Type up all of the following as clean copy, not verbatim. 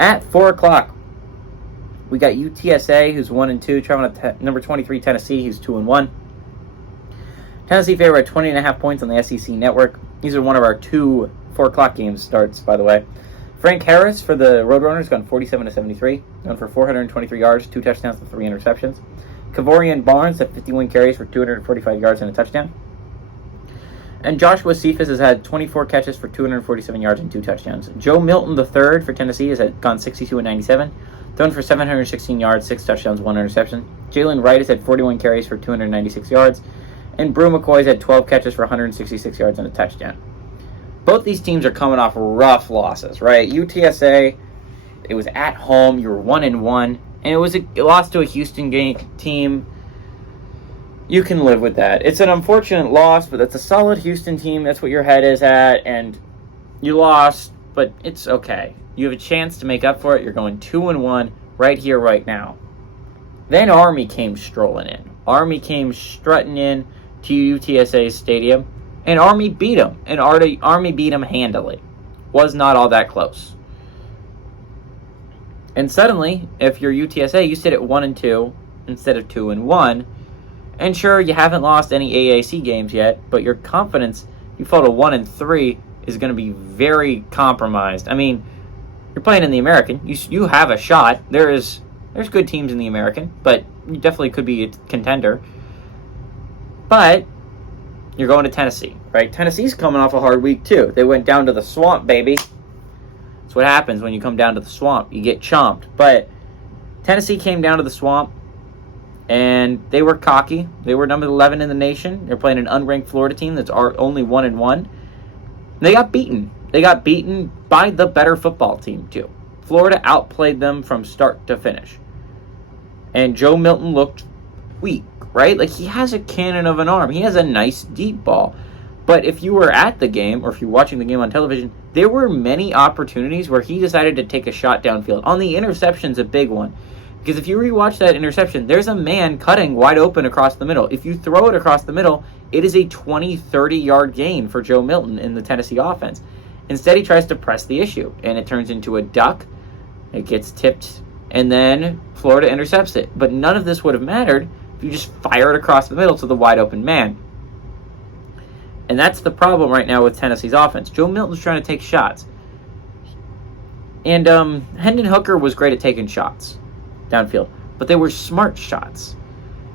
At 4 o'clock, we got UTSA, who's 1-2, traveling to number 23 Tennessee, who's 2-1. Tennessee favored at 20.5 points on the SEC network. These are one of our 2 4 o'clock games starts, by the way. Frank Harris for the Roadrunners gone 47-73, gone for 423 yards, 2 touchdowns and 3 interceptions. Kavorian Barnes at 51 carries for 245 yards and a touchdown. And Joshua Cephas has had 24 catches for 247 yards and 2 touchdowns. Joe Milton III for Tennessee has gone 62-97, thrown for 716 yards, 6 touchdowns, 1 interception. Jalen Wright has had 41 carries for 296 yards. And Brew McCoy's had 12 catches for 166 yards and a touchdown. Both these teams are coming off rough losses, right? UTSA, it was at home. You were 1-1, and it was a loss to a Houston team. You can live with that. It's an unfortunate loss, but it's a solid Houston team. That's what your head is at, and you lost, but it's okay. You have a chance to make up for it. You're going 2-1 right here, right now. Then Army came strolling in. Army came strutting in to UTSA Stadium, and Army beat them. And Army beat them handily. Was not all that close. And suddenly, if you're UTSA, you sit at 1-2 instead of 2-1. And sure, you haven't lost any AAC games yet, but your confidence, you fall to 1-3, is going to be very compromised. I mean, you're playing in the American. You have a shot. There's good teams in the American, but you definitely could be a contender. But you're going to Tennessee, right? Tennessee's coming off a hard week, too. They went down to the swamp, baby. That's what happens when you come down to the swamp. You get chomped. But Tennessee came down to the swamp, and they were cocky. They were number 11 in the nation. They're playing an unranked Florida team that's only 1-1. They got beaten. They got beaten by the better football team, too. Florida outplayed them from start to finish. And Joe Milton looked weak, right? Like, he has a cannon of an arm. He has a nice deep ball. But if you were at the game, or if you're watching the game on television, there were many opportunities where he decided to take a shot downfield. On the interception's a big one. Because if you rewatch that interception, there's a man cutting wide open across the middle. If you throw it across the middle, it is a 20, 30-yard gain for Joe Milton in the Tennessee offense. Instead, he tries to press the issue, and it turns into a duck. It gets tipped, and then Florida intercepts it. But none of this would have mattered if you just fire it across the middle to the wide open man. And that's the problem right now with Tennessee's offense. Joe Milton's trying to take shots. And Hendon Hooker was great at taking shots downfield, but they were smart shots.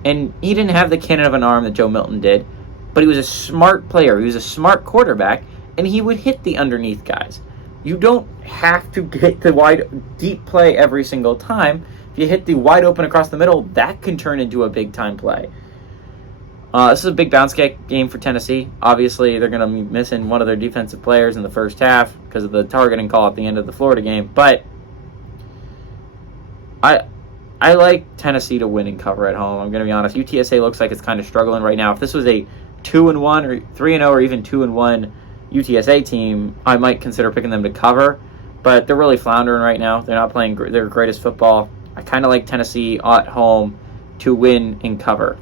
And he didn't have the cannon of an arm that Joe Milton did, but he was a smart player. He was a smart quarterback, and he would hit the underneath guys. You don't have to hit the wide, deep play every single time. If you hit the wide open across the middle, that can turn into a big-time play. This is a big bounce game for Tennessee. Obviously, they're going to be missing one of their defensive players in the first half because of the targeting call at the end of the Florida game. But I like Tennessee to win and cover at home. I'm going to be honest. UTSA looks like it's kind of struggling right now. If this was a 2-1 or 3-0 or even 2-1 UTSA team, I might consider picking them to cover. But they're really floundering right now. They're not playing their greatest football. I kind of like Tennessee at home to win and cover.